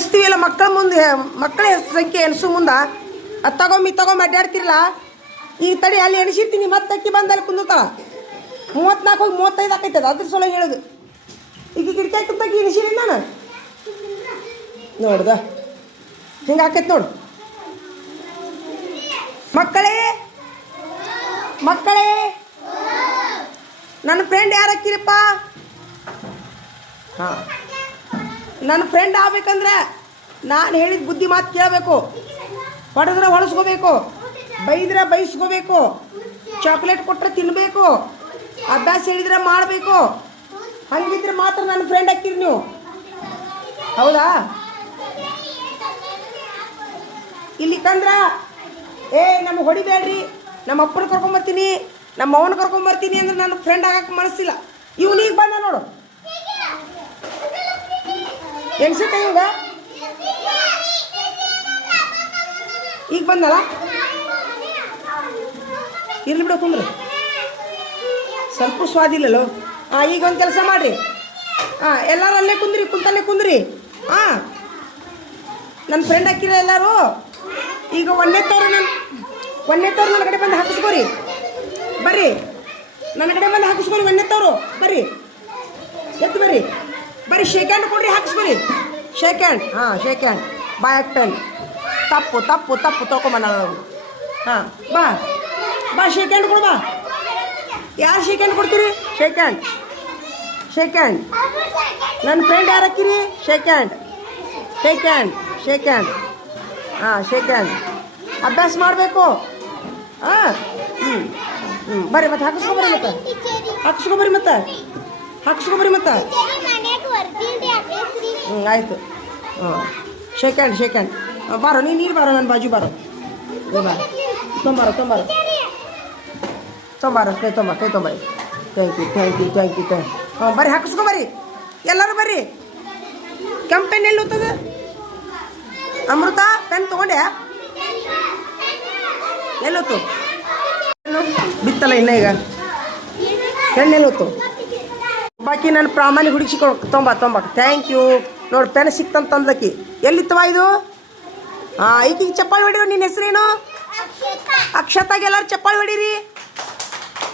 ಎಣಿಸ್ತೀವಿಲ್ಲ ಮಕ್ಕಳ ಮುಂದೆ, ಮಕ್ಕಳ ಸಂಖ್ಯೆ ಎಣಿಸು ಮುಂದೆ ಅದು ತಗೊಂಬಿ ಅಡ್ಡಾಡ್ತಿರಲ್ಲ. ಈಗ ತಡಿ ಅಲ್ಲಿ ಎಣಿಸಿರ್ತೀನಿ, ಮತ್ತೆ ಅಕ್ಕಿ ಬಂದು ಅಲ್ಲಿ ಕುಂದುತ್ತಾಳ. 34 ಹೋಗಿ 35 ಆಕೈತದ. ಅದ್ರ ಸಲ ಹೇಳುದು. ಈಗ ಗಿಡಕಿ ಹಾಕಿದ್ದಾಗ ಎಣಿಸಿರಿ ನಾನು ನೋಡ್ದ ಹಿಂಗೆ ಆಕೈತೆ ನೋಡು. ಮಕ್ಕಳೇ ನನ್ನ ಫ್ರೆಂಡ್ ಯಾರು ಹಾಕಿರಪ್ಪ? ಹಾಂ, ನನ್ನ ಫ್ರೆಂಡ್ ಆಗ್ಬೇಕಂದ್ರೆ ನಾನು ಹೇಳಿದ ಬುದ್ಧಿ ಮಾತು ಕೇಳಬೇಕು. ಹೊಡೆದ್ರೆ ಹೊಳಸ್ಕೋಬೇಕು, ಬೈದ್ರೆ ಬೈಸ್ಕೋಬೇಕು, ಚಾಕ್ಲೇಟ್ ಕೊಟ್ಟರೆ ತಿನ್ನಬೇಕು, ಅಭ್ಯಾಸ ಹೇಳಿದ್ರೆ ಮಾಡಬೇಕು. ಹಂಗಿದ್ರೆ ಮಾತ್ರ ನನ್ನ ಫ್ರೆಂಡ್ ಹಾಕಿರಿ ನೀವು. ಹೌದಾ? ಇಲ್ಲಿ ಕಂದ್ರ ನಮಗೆ ಹೊಡಿಬೇಡ್ರಿ, ನಮ್ಮ ಅಪ್ಪನ ಕರ್ಕೊಂಬರ್ತೀನಿ, ನಮ್ಮ ಅವನ ಕರ್ಕೊಂಬರ್ತೀನಿ ಅಂದ್ರೆ ನನ್ನ ಫ್ರೆಂಡ್ ಆಗಕ್ಕೆ ಮನಸ್ಸಿಲ್ಲ. ಇವನು ಈಗ ಬಂದ ನೋಡು. ಎನ್ಸುತ್ತೆ ಈಗ ಬಂದಲ್ಲ. ಇರ್ಲಿ ಬಿಡು, ಕುಂದ್ರಿ. ಸ್ವಲ್ಪ ಸ್ವಾದಿಲ್ಲಲ್ಲೋ. ಈಗ ಒಂದು ಕೆಲಸ ಮಾಡಿರಿ. ಎಲ್ಲರೂ ಅಲ್ಲೇ ಕುಂದ್ರಿ, ಕುಂತಲ್ಲೇ ಕುಂದ್ರಿ. ನನ್ನ ಫ್ರೆಂಡ್ ಹಾಕಿರ ಎಲ್ಲರೂ. ಈಗ ಒಂದನೇ ತೋರು ನನ್ನ ಕಡೆ ಬಂದು ಹಾಕಿಸ್ಕೋರಿ. ಬರ್ರಿ, ನನ್ನ ಕಡೆ ಬಂದು ಹಾಕಿಸ್ಕೊರಿ. ಒಂದನೇ ತೋರು ಬರ್ರಿ, ಎತ್ತು ಬರ್ರಿ. ಶೇಕ್ ಹ್ಯಾಂಡ್ ಕೊಡ್ರಿ, ಹಾಕಿಸ್ಕೊರಿ. Shake hand. Shake hand. ಬಾ ಆ್ಯಕ್ಟನ್. ತಪ್ಪು ತೊಳ್ಕೊಂಬ. ಹಾಂ, ಬಾ ಶೇಕ್ ಹ್ಯಾಂಡ್ ಕೊಡು. ಬಾ. ಯಾರು ಶೇಕ್ ಹ್ಯಾಂಡ್ ಕೊಡ್ತೀರಿ? Shake hand. ನನ್ನ ಫ್ರೆಂಡ್ ಯಾರು ಹಾಕಿರಿ? Shake hand. Shake hand. ಅಭ್ಯಾಸ ಮಾಡಬೇಕು. ಬರ್ರಿ ಮತ್ತೆ ಹಾಕಿಸ್ಕೊಬರ್ರಿ ಮತ್ತೆ. ಆಯಿತು. Shake hand. ಬಾರೋ ನೀರು ಬಾರೋ, ನನ್ನ ಬಾಜು ಬಾರೋ. ತೊಂಬಾರೋ ಕೈ ತೊಂಬರಿ. Thank you. ಬರ್ರಿ, ಹಾಕಿಸ್ಕೊಬರ್ರಿ. ಎಲ್ಲರೂ ಬರ್ರಿ. ಕೆಂಪು ಪೆನ್ ಎಲ್ಲಿ ಹೋಗ್ತದ? ಅಮೃತ ಪೆನ್ ತೊಗೊಂಡೆ? ಎಲ್ಲೊತ್ತು? ಬಿತ್ತಲ್ಲ ಇನ್ನ. ಈಗ ಪೆನ್ ಎಲ್ಲೊತ್ತು? ಬಾಕಿ ನಾನು ಪ್ರಾಮಾಣಿಕ ಹುಡುಗಿಸಿಕೊಂಡು ತೊಂಬ. Thank you. ನೋಡಿ, ಪೆನ್ ಸಿಕ್ತಂತಂದ್ಲಕ್ಕಿ. ಎಲ್ಲಿತ್ತವ ಇದು? ಈಗೀಗ ಚಪ್ಪಾಳಿ ಹೊಡಿರೋ. ನಿನ್ನ ಹೆಸರೇನು? ಅಕ್ಷತಾಗ. ಎಲ್ಲರೂ ಚಪ್ಪಾಳಿ ಹೊಡೀರಿ.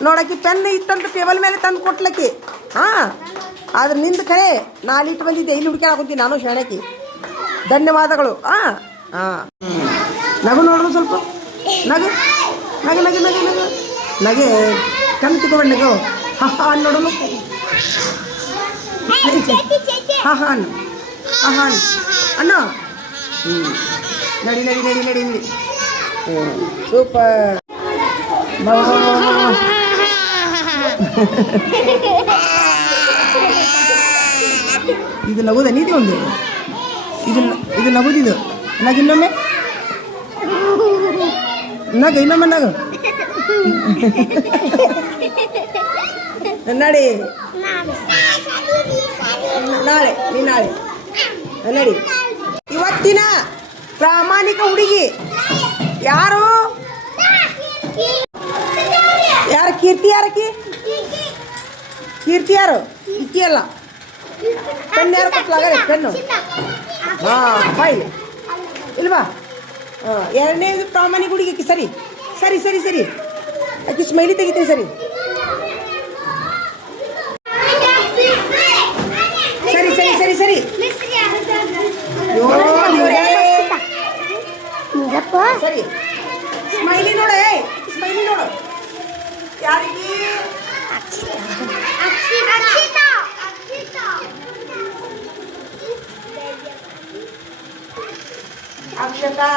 ನೋಡಕ್ಕಿ ಪೆನ್ ಇತ್ತಂತ ಟೇಬಲ್ ಮೇಲೆ ತಂದು ಕೊಟ್ಲಕ್ಕಿ. ಆದ್ರೆ ನಿಂದು ಖರೆ ನಾನು ಇಟ್ಟು ಬಂದಿದ್ದೆ. ಇಲ್ಲಿ ಹುಡುಕ್ಯಾಕೊಂತೀನಿ ನಾನು, ಶಾಣಕಿ. ಧನ್ಯವಾದಗಳು. ನಗು ನೋಡೋದು ಸ್ವಲ್ಪ. ನಗೆ ಕಣ್ಣು ತಿಳ್ಕೊಬೇಡ. ನಗು ನೋಡೋನು. ಅಣ್ಣ. ನಡಿ. ಸೂಪರ್. ಇದು ನಗುದ ನೀತಿ ಒಂದು. ಇದು ನಗುದಿದು. ಇನ್ನೊಮ್ಮೆ ನಗು. ನಡಿ. ನಾಳೆ ನಡಿ. ಇವತ್ತಿನ ಪ್ರಾಮಾಣಿಕ ಹುಡುಗಿ ಯಾರು? ಕೀರ್ತಿ. ಕೀರ್ತಿ ಯಾರು? ಇಕ್ಕಿಯಲ್ಲ. ಪೆನ್ ಯಾರು ಕೊಟ್ಲಾಗ? ಪೆನ್ನು. ಫೈಲ್ ಇಲ್ವಾ? ಎರಡನೇದು ಪ್ರಾಮಾಣಿಕ ಹುಡುಗಿ. ಸರಿ. ಆಕೆ ಸ್ಮೈಲಿ ತೆಗಿತೀನಿ. ಸರಿ. ಸರಿ. ಸ್ಮೈಲಿ ನೋಡು. ಯಾರಿಗೆ? ಅಕ್ಷತಾ.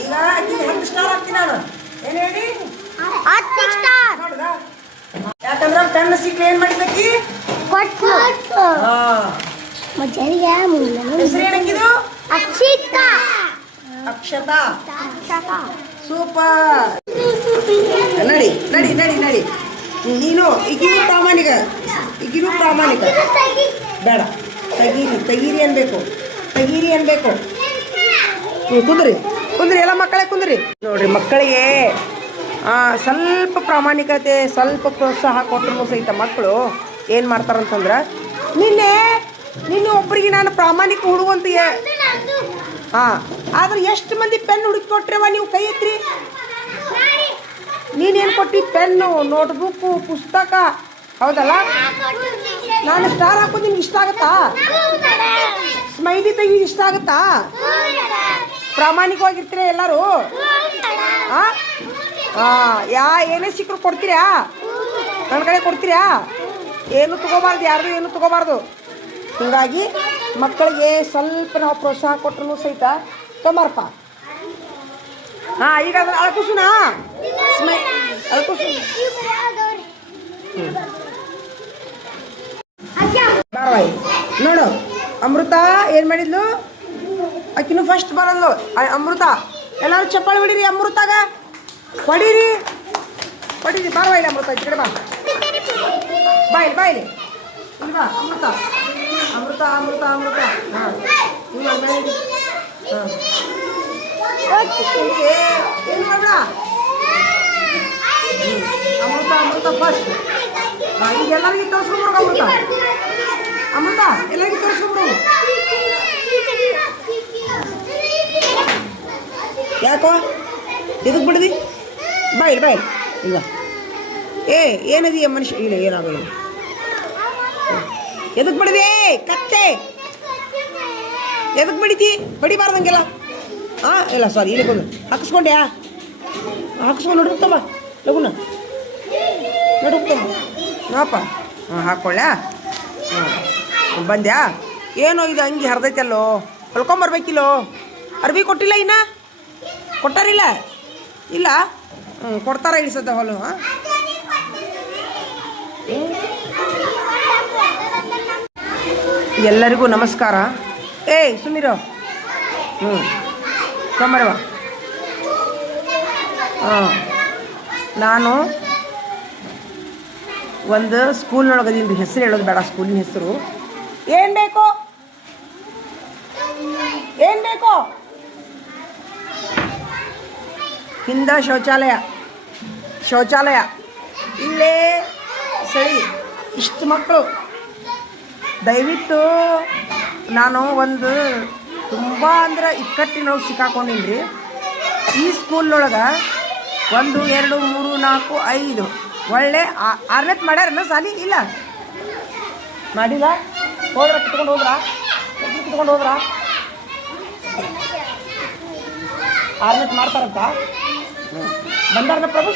ಈಗ 10 ಸ್ಟಾರ್ ಹಾಕ್ತೀನಿ ನಾನು. ಏನು ಹೇಳಿ? 10 ಸ್ಟಾರ್. ಯಾಕಂದ್ರೆ ಪೆನ್ ಸಿಕ್ಕಿ ಏನ್ ಮಾಡಿದ್ಲಕ್ಕಿ? ಹೆಸರೇನಕ್ಕಿದು? ಅಕ್ಷತಾ. ಸೂಪರ್. ನಡಿ. ನೀನು ಈಗಿನ ಪ್ರಾಮಾಣಿಕ. ಬೇಡ, ತೆಗೀರಿ ಅನ್ಬೇಕು. ಕುಂದ್ರಿ. ಕುಂದ್ರಿ, ಎಲ್ಲ ಮಕ್ಕಳೇ ಕುಂದ್ರಿ. ನೋಡ್ರಿ, ಮಕ್ಕಳಿಗೆ ಸ್ವಲ್ಪ ಪ್ರಾಮಾಣಿಕತೆ, ಸ್ವಲ್ಪ ಪ್ರೋತ್ಸಾಹ ಕೊಟ್ಟರು ಸಹಿತ ಮಕ್ಕಳು ಏನು ಮಾಡ್ತಾರಂತಂದ್ರೆ, ನಿನ್ನೆ ಒಬ್ಬರಿಗೆ ನಾನು ಪ್ರಾಮಾಣಿಕ ಹುಡುಗಂತ ಆದ್ರೆ ಎಷ್ಟು ಮಂದಿ ಪೆನ್ ಹುಡುಕಿ ಕೊಟ್ರವ ನೀವು? ಕೈ ಎತ್ರಿ. ನೀನೇನು ಕೊಟ್ಟಿ? ಪೆನ್ನು, ನೋಟ್ಬುಕ್ಕು, ಪುಸ್ತಕ, ಹೌದಲ್ಲ? ನಾನು ಸ್ಟಾರ್ ಹಾಕೋದು ನಿಮ್ಗೆ ಇಷ್ಟ ಆಗುತ್ತಾ? ಸ್ಮೈಲಿ ತೆಗಿದು ಇಷ್ಟ ಆಗುತ್ತಾ? ಪ್ರಾಮಾಣಿಕವಾಗಿರ್ತೀರ ಎಲ್ಲರೂ? ಏನೇ ಸಿಕ್ಕರು ಕೊಡ್ತೀರಾ? ನನ್ನ ಕಡೆ ಕೊಡ್ತೀರಾ? ಏನು ತಗೋಬಾರ್ದು, ಯಾರ್ದು ಏನು ತಗೋಬಾರ್ದು. ಹೀಗಾಗಿ ಮಕ್ಕಳಿಗೆ ಸ್ವಲ್ಪ ನಾವು ಪ್ರೋತ್ಸಾಹ ಕೊಟ್ಟರು ಸಹಿತ ತೊಂಬಾರಪ್ಪ. ಈಗ ಅದನ್ನ ಅಳ್ಕುಸುನಾ? ಅಳ್ಕುಸು ಬಾರವಾಯಿ. ನೋಡು, ಅಮೃತ ಏನು ಮಾಡಿದ್ಲು? ಆಕಿನೂ ಫಸ್ಟ್ ಬರಲ್ಲು. ಅಮೃತ, ಎಲ್ಲರೂ ಚಪ್ಪಾಳೆ ಹೊಡೀರಿ. ಅಮೃತಾಗ ಹೊಡೀರಿ. ಬಾರವಾಯಿಲ್ಲ ಅಮೃತ, ಈ ಕಡೆ ಬಾ. ಬಾಯಿಲಿ ಇಲ್ಲಿ ಬಾ. ಅಮೃತ. ಹಾಂ, ಏನು ಮಾಡಬೇಡ. ಅಮೃತ ಫಸ್ಟ್. ಈಗ ಎಲ್ಲರಿಗೂ ತೋರಿಸ್ಕೊಂಡ್ಬಿಡು. ಅಮೃತ ಎಲ್ಲರಿಗೂ ತೋರಿಸ್ಕೊಂಡ್ಬಿಡು. ಯಾಕೋ ಇದಕ್ಕೆ ಬಿಡ್ದಿ? ಬಾಯಿಲಿ ಈಗ. ಏನದೀಯ ಮನುಷ್ಯ? ಇಲ್ಲ, ಏನಾಗಲ್ಲ. ಎದಕ್ಕೆ ಬಡಿದೆ? ಕತ್ತೆ ಎದಕ್ಕೆ ಬಡಿತಿ? ಬಡಿಬಾರ್ದಂಗೆಲ್ಲ. ಇಲ್ಲ ಸಾರಿ, ಇಲ್ಲಿ ಬಂದು ಹಾಕಿಸ್ಕೊಂಡ್ಯಾ? ಹಾಕಿಸ್ಕೊಂಡು ನಡುತ್ತಮ್ಮ, ಲಗುನ ನಡುತ್ತಮ್ಮ. ಹಾಪ ಹಾಕ್ಕೊಳ್ಳ. ಬಂದ್ಯಾ? ಏನೋ ಇದು ಅಂಗಿ ಹರಿದೈತಲ್ಲೋ, ಹೊಲ್ಕೊಂಬರ್ಬೇಕಿಲ್ಲೋ. ಅರ್ಬಿ ಕೊಟ್ಟಿಲ್ಲ ಇನ್ನ? ಕೊಟ್ಟಾರಿಲ್ಲ? ಇಲ್ಲ, ಕೊಡ್ತಾರ ಇಳಿಸದ ಹೊಲು. ಎಲ್ಲರಿಗೂ ನಮಸ್ಕಾರ. ಸುಮೀರೋ, ತೊಂಬರವ. ನಾನು ಒಂದು ಸ್ಕೂಲ್ನೊಳಗದಿಂದ ಹೆಸರು ಹೇಳೋದು ಬೇಡ, ಸ್ಕೂಲಿನ ಹೆಸರು. ಏನು ಬೇಕು? ಹಿಂದ ಶೌಚಾಲಯ ಇಲ್ಲೇ ಸರಿ. ಇಷ್ಟು ಮಕ್ಕಳು, ದಯವಿಟ್ಟು ನಾನು ಒಂದು ತುಂಬ ಅಂದ್ರೆ ಇಕ್ಕಟ್ಟಿನೊಳಗೆ ಸಿಕ್ಕಾಕೊಂಡಿನ್ರಿ. ಈ ಸ್ಕೂಲ್ನೊಳಗೆ 1 2 3 4 5 ಒಳ್ಳೆ 6ನೇತ್ ಮಾಡ್ಯಾರನ್ನ ಸಾಲಿ? ಇಲ್ಲ ಮಾಡಿಲ್ಲ. ಕಿತ್ಕೊಂಡು ಹೋದ್ರಾ 6ನೇತ್ ಮಾಡ್ತಾರಂತ ಬಂದಾರನ? ಪ್ರಭು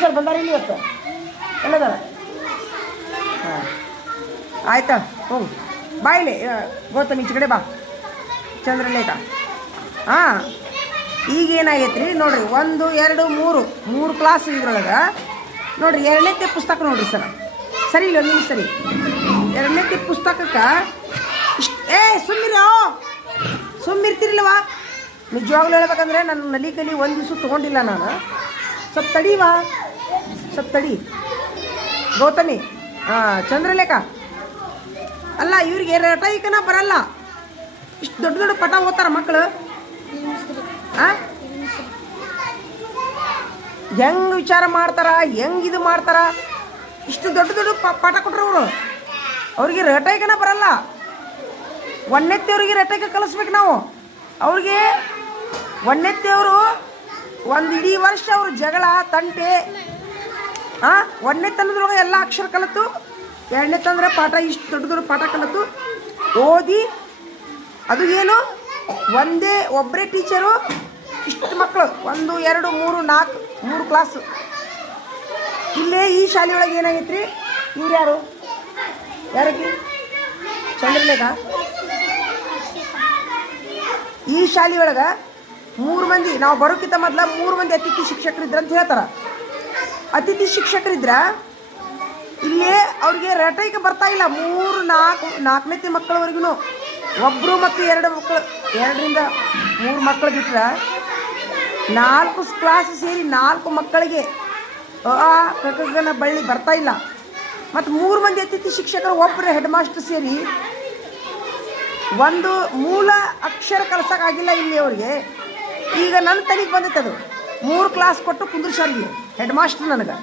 ಸರ್ ಬಂದಾರ ಇಲ್ಲಿ ಇವತ್ತು? ಎಲ್ಲದಾರ? ಆಯ್ತಾ, ಹೋಗು. ಬಾಯಿಲೆ ಗೌತಮ್, ಈಚೆ ಕಡೆ ಬಾ. ಚಂದ್ರಲೇಖ. ಈಗ ಏನಾಗೈತೆ ರೀ ನೋಡ್ರಿ, 1 2 3 ಕ್ಲಾಸ್ ಇದ್ರೊಳಗೆ ನೋಡ್ರಿ 2ನೇ ಪುಸ್ತಕ ನೋಡ್ರಿ ಸರ್. ಸರಿ ಇಲ್ಲ ನೀವು? ಸರಿ, 2ನೇ ಪುಸ್ತಕಕ್ಕೆ ಸುಮ್ಮಿರ್ತಿರ್ಲಿಲ್ವಾ? ನಿಜವಾಗ್ಲೂ ಹೇಳ್ಬೇಕಂದ್ರೆ ನನ್ನ ನಲಿಕಲಿ ಒಂದು ದಿವಸ ತೊಗೊಂಡಿಲ್ಲ ನಾನು. ಸ್ವಲ್ಪ ತಡಿ ಗೌತಮಿ. ಚಂದ್ರಲೇಖ ಅಲ್ಲ, ಇವ್ರಿಗೆ ರಟೈಕನ ಬರಲ್ಲ. ಇಷ್ಟು ದೊಡ್ಡ ಪಟ ಓದ್ತಾರ ಮಕ್ಕಳು. ಹೆಂಗ್ ವಿಚಾರ ಮಾಡ್ತಾರ, ಹೆಂಗ್ ಇದು ಮಾಡ್ತಾರ. ಇಷ್ಟು ದೊಡ್ಡ ಪಾಠ ಕೊಟ್ರು ಅವರು. ಅವ್ರಿಗೆ ರಟೈಕನ ಬರಲ್ಲ. 1ನೇವ್ರಿಗೆ ರಟೈಕ ಕಲಿಸ್ಬೇಕು ನಾವು. ಅವ್ರಿಗೆ 1ನೇವರು ಒಂದು ಇಡೀ ವರ್ಷ ಅವರು ಜಗಳ ತಂಟೆ. 1ನೇ ತನದ್ರೊಳಗೆ ಎಲ್ಲ ಅಕ್ಷರ ಕಲಿತು, 2ನೇ ತಂದ್ರೆ ಪಾಠ ಇಷ್ಟು ದೊಡ್ಡ ಪಾಠ ಕಲಿತು ಓದಿ. ಅದು ಏನು, ಒಬ್ಬರೇ ಟೀಚರು, ಇಷ್ಟು ಮಕ್ಕಳು 1 2 3 4 3 ಕ್ಲಾಸು. ಇಲ್ಲೇ ಈ ಶಾಲೆಯೊಳಗೆ ಏನಾಗೈತ್ರಿ? ಇವ್ರು ಯಾರಿಗೆ? ಚಂದ್ರಲೇಖ. ಈ ಶಾಲೆಯೊಳಗೆ 3 ಮಂದಿ, ನಾವು ಬರೋಕ್ಕಿಂತ ಮೊದಲ 3 ಮಂದಿ ಅತಿಥಿ ಶಿಕ್ಷಕರಿದ್ರ ಅಂತ ಹೇಳ್ತಾರ. ಅತಿಥಿ ಶಿಕ್ಷಕರಿದ್ರ ಇಲ್ಲೇ ಅವ್ರಿಗೆ ರಟೈಕ ಬರ್ತಾ ಇಲ್ಲ. 4ನೇ ಮಕ್ಕಳವರೆಗೂ ಒಬ್ಬರು ಮತ್ತು 2 ಮಕ್ಕಳು, 2 ರಿಂದ 3 ಮಕ್ಕಳು ಬಿಟ್ಟರೆ 4 ಕ್ಲಾಸ್ ಸೇರಿ 4 ಮಕ್ಕಳಿಗೆ ಕಕ್ಕನ ಬಳ್ಳಿ ಬರ್ತಾ ಇಲ್ಲ. ಮತ್ತು 3 ಮಂದಿ ಅತಿಥಿ ಶಿಕ್ಷಕರು, ಒಬ್ಬರು ಹೆಡ್ ಮಾಸ್ಟರ್ ಸೇರಿ ಒಂದು ಮೂಲ ಅಕ್ಷರ ಕಲ್ಸೋಕ್ಕಾಗಿಲ್ಲ ಇಲ್ಲಿ ಅವ್ರಿಗೆ. ಈಗ ನನ್ನ ತಲೆಗೆ ಬಂದಿತ್ತು ಅದು. 3 ಕ್ಲಾಸ್ ಕೊಟ್ಟು ಕುಂದ್ರಿಸಲ್ಲಿ ಹೆಡ್ ಮಾಸ್ಟ್ರ್ ನನಗೆ.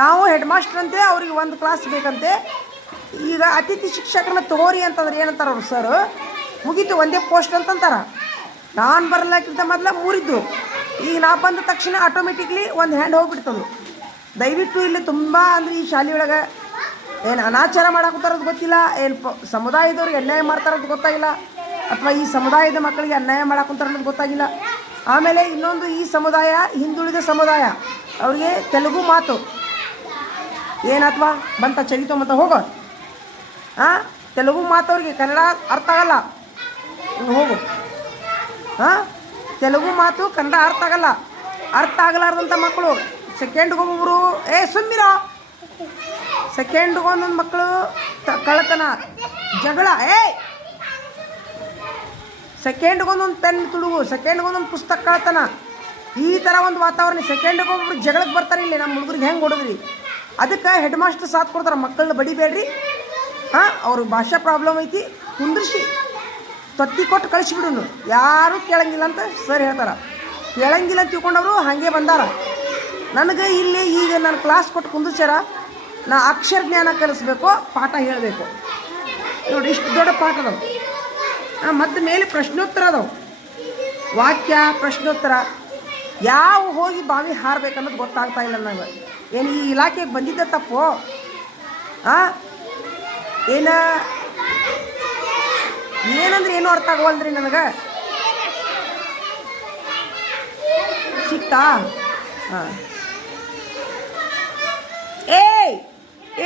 ತಾವು ಹೆಡ್ ಮಾಸ್ಟ್ರ್ ಅಂತೆ, ಅವ್ರಿಗೆ 1 ಕ್ಲಾಸ್ ಬೇಕಂತೆ. ಈಗ ಅತಿಥಿ ಶಿಕ್ಷಕರನ್ನ ತಗೋರಿ ಅಂತಂದ್ರೆ ಏನಂತಾರೆ ಅವ್ರು, ಸರ್ ಮುಗೀತು ಒಂದೇ ಪೋಸ್ಟ್ ಅಂತಂತಾರೆ. ನಾನು ಬರಲಿಕ್ಕಿಂತ ಮೊದಲ 3 ಇದ್ದು. ಈಗ ನಾ ಬಂದ ತಕ್ಷಣ ಆಟೋಮೆಟಿಕ್ಲಿ ಒಂದು ಹ್ಯಾಂಡ್ ಹೋಗ್ಬಿಡ್ತದು. ದಯವಿಟ್ಟು ಇಲ್ಲಿ ತುಂಬ ಅಂದರೆ ಈ ಶಾಲೆಯೊಳಗೆ ಏನು ಅನಾಚಾರ ಮಾಡಾಕತ್ತಾರದು ಗೊತ್ತಿಲ್ಲ, ಏನು ಸಮುದಾಯದವ್ರಿಗೆ ಅನ್ಯಾಯ ಮಾಡ್ತಾರದು ಗೊತ್ತಾಗಿಲ್ಲ, ಅಥವಾ ಈ ಸಮುದಾಯದ ಮಕ್ಕಳಿಗೆ ಅನ್ಯಾಯ ಮಾಡಾಕಂತಾರ ಅನ್ನೋದು ಗೊತ್ತಾಗಿಲ್ಲ. ಆಮೇಲೆ ಇನ್ನೊಂದು, ಈ ಸಮುದಾಯ ಹಿಂದುಳಿದ ಸಮುದಾಯ, ಅವ್ರಿಗೆ ತೆಲುಗು ಮಾತು ಏನು ಅಥವಾ ಬಂತ ಚಲಿತು ಮತ್ತು ಹೋಗೋ ತೆಲುಗು ಮಾತು ಅವ್ರಿಗೆ ಕನ್ನಡ ಅರ್ಥ ಆಗಲ್ಲ. ಹೋಗು ತೆಲುಗು ಮಾತು ಕನ್ನಡ ಅರ್ಥ ಆಗಲಾರ್ದಂಥ ಮಕ್ಕಳು ಸೆಕೆಂಡ್ಗೊಬ್ಬೊಬ್ರು ಸುಮ್ಮಿರೋ, ಸೆಕೆಂಡ್ಗೊಂದೊಂದು ಮಕ್ಕಳು ಕಳ್ಳತನ, ಜಗಳ, ಸೆಕೆಂಡ್ಗೊಂದೊಂದು ಪೆನ್ ತುಳುಗು, ಸೆಕೆಂಡ್ಗೊಂದೊಂದು ಪುಸ್ತಕ ಕಳ್ಳತನ, ಈ ಥರ ಒಂದು ವಾತಾವರಣ. ಸೆಕೆಂಡ್ಗೊಬ್ಬರು ಜಗಳಕ್ಕೆ ಬರ್ತಾರೆ. ಇಲ್ಲಿ ನಮ್ಮ ಹುಡುಗರಿಗೆ ಹೆಂಗೆ ಹೊಡೋದ್ರಿ? ಅದಕ್ಕೆ ಹೆಡ್ ಮಾಸ್ಟರ್ ಸಾಥ್ ಕೊಡ್ತಾರೆ, ಮಕ್ಕಳನ್ನ ಬಡಿಬೇಡ್ರಿ, ಅವ್ರಿಗೆ ಭಾಷಾ ಪ್ರಾಬ್ಲಮ್ ಐತಿ, ಕುಂದ್ರಿಸಿ ತೊತ್ತಿ ಕೊಟ್ಟು ಕಳಿಸಿಬಿಡುನು, ಯಾರೂ ಕೇಳಂಗಿಲ್ಲ ಅಂತ ಸರ್ ಹೇಳ್ತಾರೆ. ಕೇಳಂಗಿಲ್ಲ ಅಂತ ತಿಳ್ಕೊಂಡವರು ಹಾಗೆ ಬಂದಾರ. ನನಗೆ ಇಲ್ಲಿ ಈಗ ನಾನು ಕ್ಲಾಸ್ ಕೊಟ್ಟು ಕುಂದಿಸ್ಯಾರ, ನಾ ಅಕ್ಷರ ಜ್ಞಾನ ಕಲಿಸ್ಬೇಕು, ಪಾಠ ಹೇಳಬೇಕು. ನೋಡಿ ಇಷ್ಟು ದೊಡ್ಡ ಪಾಠ ಅದಾವೆ. ಮತ್ತು ಮೇಲೆ ಪ್ರಶ್ನೋತ್ತರ ಅದಾವೆ, ವಾಕ್ಯ ಪ್ರಶ್ನೋತ್ತರ. ಯಾವ ಹೋಗಿ ಬಾವಿ ಹಾರಬೇಕನ್ನೋದು ಗೊತ್ತಾಗ್ತಾ ಇಲ್ಲ ನನಗೆ. ಏನು ಈ ಇಲಾಖೆಗೆ ಬಂದಿದ್ದ ತಪ್ಪು? ಏನಂದ್ರೆ ಏನೂ ಅರ್ಥ ಆಗವಲ್ರಿ ನನಗೆ. ಸಿಕ್ತಾ?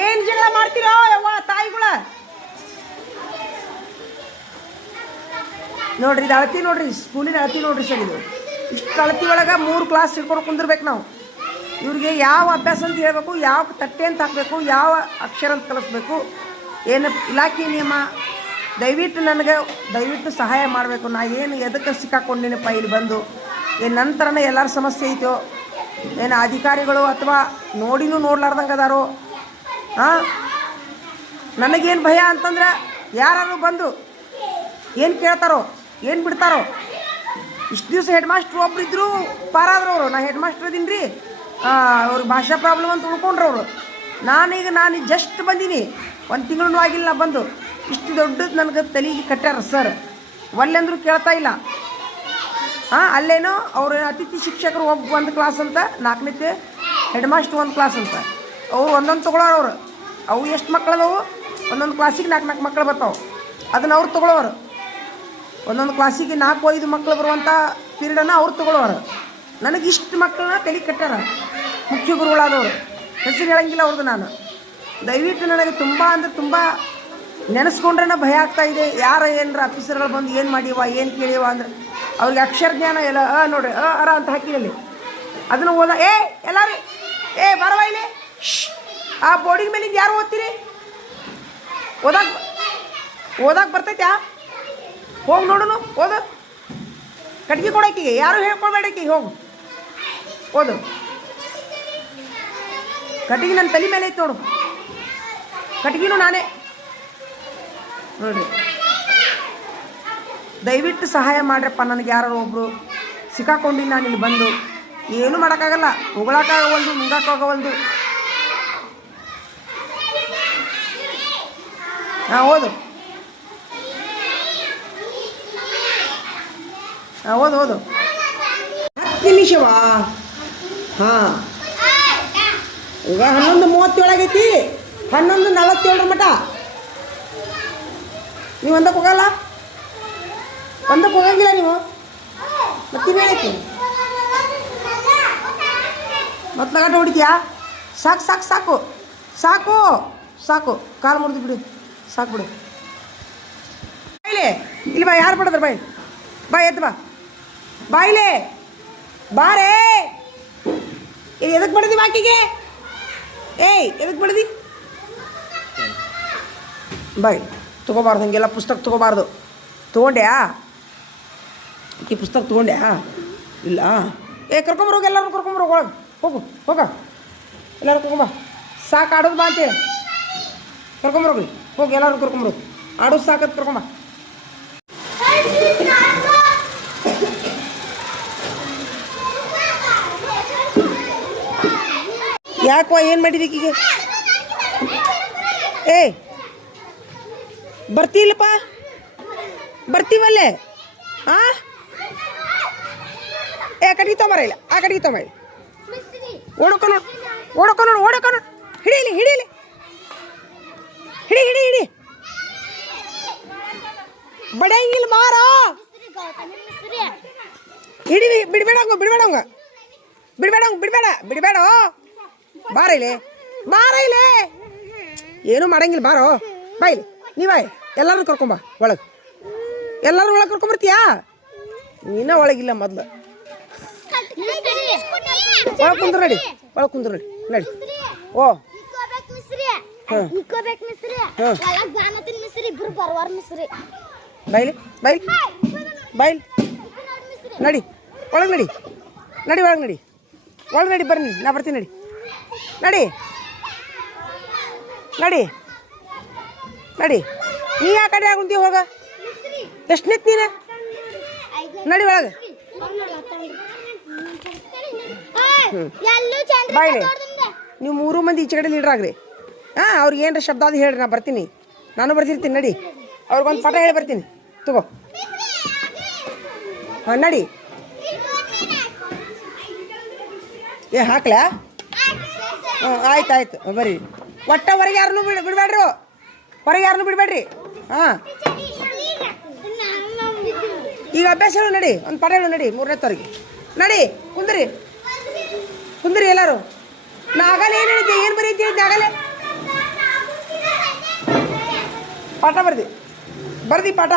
ಏನು ಜಗಳ ಮಾಡ್ತೀರೋ ಯವ್ವ ತಾಯಿಗಳ? ನೋಡ್ರಿ ಇದು ಅಳತಿ ನೋಡ್ರಿ, ಸ್ಕೂಲಿನ ಅಳತಿ ನೋಡ್ರಿ ಸರ್. ಇದು ಇಷ್ಟು ಅಳತಿ ಒಳಗೆ 3 ಕ್ಲಾಸ್ ಹಿಡ್ಕೊಂಡು ಕುಂದಿರ್ಬೇಕು ನಾವು. ಇವ್ರಿಗೆ ಯಾವ ಅಭ್ಯಾಸ ಅಂತ ಹೇಳ್ಬೇಕು, ಯಾವ ತಟ್ಟೆ ಅಂತ ಹಾಕಬೇಕು, ಯಾವ ಅಕ್ಷರ ಅಂತ ಕಲಿಸ್ಬೇಕು, ಏನು ಇಲಾಖೆ ನಿಯಮ. ದಯವಿಟ್ಟು ಸಹಾಯ ಮಾಡಬೇಕು. ನಾ ಏನು ಎದಕ್ಕೆ ಸಿಕ್ಕಾಕೊಂಡಿನಪ್ಪ ಇಲ್ಲಿ ಬಂದು, ಏನು ನಂತರನೇ ಎಲ್ಲರ ಸಮಸ್ಯೆ ಐತೋ, ಏನು ಅಧಿಕಾರಿಗಳು ಅಥವಾ ನೋಡ್ಲಾರ್ದಂಗೆ ಅದಾರೋ. ನನಗೇನು ಭಯ ಅಂತಂದ್ರೆ, ಯಾರು ಬಂದು ಏನು ಕೇಳ್ತಾರೋ, ಏನು ಬಿಡ್ತಾರೋ. ಇಷ್ಟು ದಿವಸ ಹೆಡ್ ಮಾಸ್ಟ್ರು ಒಬ್ಬರಿದ್ರು, ಪಾರಾದ್ರು ಅವರು. ನಾ ಹೆಡ್ ಮಾಸ್ಟ್ರ್ ಇದೀನಿ ರೀ, ಅವ್ರಿಗೆ ಭಾಷಾ ಪ್ರಾಬ್ಲಮ್ ಅಂತ ಉಳ್ಕೊಂಡ್ರು ಅವರು. ನಾನು ಜಸ್ಟ್ ಬಂದೀನಿ, 1 ತಿಂಗಳೂ ಆಗಿಲ್ಲ ಬಂದು. ಇಷ್ಟು ದೊಡ್ಡದು ನನಗೆ ತಲೆಗೆ ಕಟ್ಟಾರ ಸರ್, ಒಲ್ಲೆಂದ್ರೂ ಕೇಳ್ತಾ ಇಲ್ಲ. ಅಲ್ಲೇನೋ ಅವರು ಅತಿಥಿ ಶಿಕ್ಷಕರು 1 ಕ್ಲಾಸ್ ಅಂತ, 4ನೇ ಹೆಡ್ ಮಾಸ್ಟ್ರು 1 ಕ್ಲಾಸ್ ಅಂತ. ಅವ್ರು ಒಂದೊಂದು ತೊಗೊಳೋರು. ಅವರು ಅವು ಎಷ್ಟು ಮಕ್ಳು ಅದಾವು? ಒಂದೊಂದು ಕ್ಲಾಸಿಗೆ 4 ಮಕ್ಳು ಬರ್ತಾವೆ. ಅದನ್ನು ಅವ್ರು ತೊಗೊಳೋರು. ಒಂದೊಂದು ಕ್ಲಾಸಿಗೆ 4-5 ಮಕ್ಳು ಬರುವಂಥ ಪೀರಿಯಡನ್ನು ಅವ್ರು ತೊಗೊಳೋರು. ನನಗೆ ಇಷ್ಟು ಮಕ್ಕಳನ್ನ ತಲೆ ಕಟ್ಟಾರ ಮುಖ್ಯ ಗುರುಗಳಾದವರು. ಹೆಸರು ಹೇಳಂಗಿಲ್ಲ ಅವ್ರದ್ದು ನಾನು. ದಯವಿಟ್ಟು ನನಗೆ ತುಂಬ ಅಂದರೆ ತುಂಬ ನೆನೆಸ್ಕೊಂಡ್ರೆ ಭಯ ಆಗ್ತಾಯಿದೆ. ಯಾರ ಏನರ ಆಫೀಸರ್ಗಳು ಬಂದು ಏನು ಮಾಡಿವ, ಏನು ಕೇಳಿವ ಅಂದ್ರೆ ಅವ್ರಿಗೆ ಅಕ್ಷರ ಜ್ಞಾನ ಎಲ್ಲ ನೋಡ್ರಿ ಅರ ಅಂತ ಹಾಕಿರಲ್ಲಿ ಅದನ್ನು ಓದ. ಎಲ್ಲರೂ ಬರವ ಇಲ್ಲಿ. ಆ ಬೋರ್ಡಿನ ಮೇಲಿಂದ ಯಾರು ಓದ್ತೀರಿ? ಓದಕ್ಕೆ ಬರ್ತೈತ್ಯಾ? ಹೋಗಿ ನೋಡೋನು, ಓದು. ಕಟ್ಗೆ ಕೊಡೋಕಿಗೆ ಯಾರು ಹೇಳ್ಕೊಳ್ಬೇಡಕಿ, ಹೋಗು ಓದು. ಕಟ್ಟಿಗೆ ನನ್ನ ತಲೆ ಮೇಲೆ ಐತೆ ನೋಡು, ಕಟ್ಗಿನೂ ನಾನೇ ನೋಡ್ರಿ. ದಯವಿಟ್ಟು ಸಹಾಯ ಮಾಡ್ರಪ್ಪ ನನಗೆ. ಯಾರು ಒಬ್ಬರು ಸಿಕ್ಕಾಕೊಂಡಿನಿ ನಾನು ಇಲ್ಲಿ ಬಂದು. ಏನೂ ಮಾಡೋಕ್ಕಾಗಲ್ಲ, ಉಗುಳಕ್ಕಾಗವಲ್ದು, ನುಂಗಾಕೋಗವಲ್ದು. ಓದು ಓದು 10 ನಿಮಿಷವಾ? ಈಗ 11:37 ಆಗೈತಿ. 11:47 ಮಟ ನೀವು ಒಂದಕ್ಕೆ ಹೋಗಲ್ಲ? ಒಂದಕ್ಕೆ ಹೋಗಂಗಿಲ್ಲ ನೀವು? ಮತ್ತೇನು ಹೇಳೈತಿ? ಮತ್ತೆ ಲಗಾಟ ಹೊಡಿತೀಯಾ? ಸಾಕು ಸಾಕು ಸಾಕು ಸಾಕು ಸಾಕು, ಕಾಲು ಮುರಿದು ಬಿಡು, ಸಾಕು ಬಿಡು. ಬಾಯಿಲೆ ಇಲ್ಲಿ ಬಾ, ಯಾರು ಬಿಡದ್ರ ಬಾಯಿ, ಬಾ ಎದ್ದು ಬಾ, ಬಾಯಿಲೆ ಬಾರೇ. ಎದಕ್ಕೆ ಬಡದಿ ಬಾಕಿಗೆ? ಎದಕ್ಕೆ ಬಡದಿ? ಬಾಯ್ ತೊಗೋಬಾರ್ದು, ಹಂಗೆಲ್ಲ ಪುಸ್ತಕ ತೊಗೋಬಾರ್ದು. ತೊಗೊಂಡ್ಯಾ? ಈ ಪುಸ್ತಕ ತೊಗೊಂಡ್ಯಾ? ಇಲ್ಲ. ಕರ್ಕೊಂಬರೋಗ, ಎಲ್ಲರೂ ಕರ್ಕೊಂಬರೋಗ, ಒಳಗೆ ಹೋಗು, ಹೋಗ, ಎಲ್ಲರೂ ಕರ್ಕೊಂಬ. ಸಾಕು ಆಡೋದು ಬಾ ಅಂತೇಳಿ ಕರ್ಕೊಂಬರೋಗ್ರಿ, ಹೋಗಿ ಎಲ್ಲರೂ ಕರ್ಕೊಂಬರೋದು. ಆಡೋದು ಸಾಕತ್ ಕರ್ಕೊಂಬ. ಯಾಕೋ ಏನು ಮಾಡಿದೀಕಿಗೆ? ಏ ಬರ್ತಿಲ್ಲಪ್ಪ, ಬರ್ತೀವಲ್ಲೇ. ಆ ಏ ಕಡೆ ತೊಂಬರ ಇಲ್ಲ, ಆ ಕಡೆಗೆ ತೊಂಬ ಇಲ್ಲ. ಓಡೋಕ ನೋಡು, ಓಡೋಕ ನೋಡು, ಓಡೋಕ ನೋಡು. ಹಿಡೀಲಿ ಹಿಡೀಲಿ, ಹಿಡಿ ಹಿಡಿ ಹಿಡಿ. ಬಡಂಗಿಲ್ಲ ಮಾರ, ಹಿಡಿ. ಬಿಡ್ಬೇಡಂಗ ಬಿಡ್ಬೇಡಂಗ ಬಿಡ್ಬೇಡಂಗ ಬಿಡ್ಬೇಡ ಬಿಡ್ಬೇಡ. ಬಾರ ಇಲ್ಲಿ, ಬಾರ ಇಲ್ಲಿ. ಏನೂ ಮಾಡಂಗಿಲ್ಲ, ಬಾರೋ ಬಾ ಇಲ್ಲಿ. ನೀವ ಎಲ್ಲರೂ ಕರ್ಕೊಂಬ ಒಳಗೆ, ಎಲ್ಲರೂ ಒಳಗೆ ಕರ್ಕೊಂಬರ್ತೀಯಾ? ನೀನ ಒಳಗಿಲ್ಲ ಮೊದ್ಲು. ಒಳಗೆ ಕುಂದ್ರು ನಡಿ, ಒಳಗೆ ಕುಂದ್ರು ನಡಿ ನಡಿ. ಓ ಬೈಲಿ ಬೈಲಿ ಬೈಲಿ. ನಡಿ ಒಳಗೆ ನಡಿ, ನಡಿ ಒಳಗೆ ನಡಿ, ಒಳಗೆ ನಡಿ. ಬರ್ರಿ ನಾ ಬರ್ತೀನಿ ನಡಿ, ನಡಿ ನಡಿ ನಡಿ. ನೀ ಯಾ ಕಡೆ ಆಗುಂತೀವಿ ಹೋಗ, ಎಷ್ಟು ನಿಂತ ನೀನು? ನಡಿ ಒಳಗೆ. ಬಾಯ್ಲಿ, ನೀವು 3 ಮಂದಿ ಈಚೆ ಕಡೆ ಲೀಡ್ರಾಗ್ರಿ. ಹಾಂ, ಅವ್ರಿಗೆ ಏನರ ಶಬ್ದ ಅದು ಹೇಳ್ರಿ, ನಾ ಬರ್ತೀನಿ. ನಾನು ಬರ್ತಿರ್ತೀನಿ. ನಡಿ, ಅವ್ರಿಗೊಂದು ಪಾಠ ಹೇಳಿ ಬರ್ತೀನಿ. ತಗೋ. ಹಾಂ ನಡಿ. ಏ ಹಾಕ್ಲಾ? ಹ್ಞೂ ಆಯ್ತು ಆಯ್ತು, ಬರ್ರಿ. ಒಟ್ಟ ಹೊರಗೆ ಯಾರನ್ನೂ ಬಿಡಬೇಡ್ರಿ, ಹೊರಗೆ ಯಾರನ್ನೂ ಬಿಡಬೇಡ್ರಿ. ಹಾಂ, ಈಗ ಅಭ್ಯಾಸ ಹೇಳು. ನಡಿ, ಒಂದು ಪಾಠ ಹೇಳು. ನಡಿ 3ನೇ ತವರಿಗೆ ನಡಿ. ಕುಂದ್ರಿ ಕುಂದ್ರಿ ಎಲ್ಲರೂ. ನಾ ಆಗಲ್ಲ ಏನು ಹೇಳಿದ್ದೆ, ಏನು ಬರೀ ಅಂತ ಹೇಳಿದ್ದೆ ಆಗಲ್ಲ. ಪಾಠ ಬರ್ದಿ ಪಾಠ.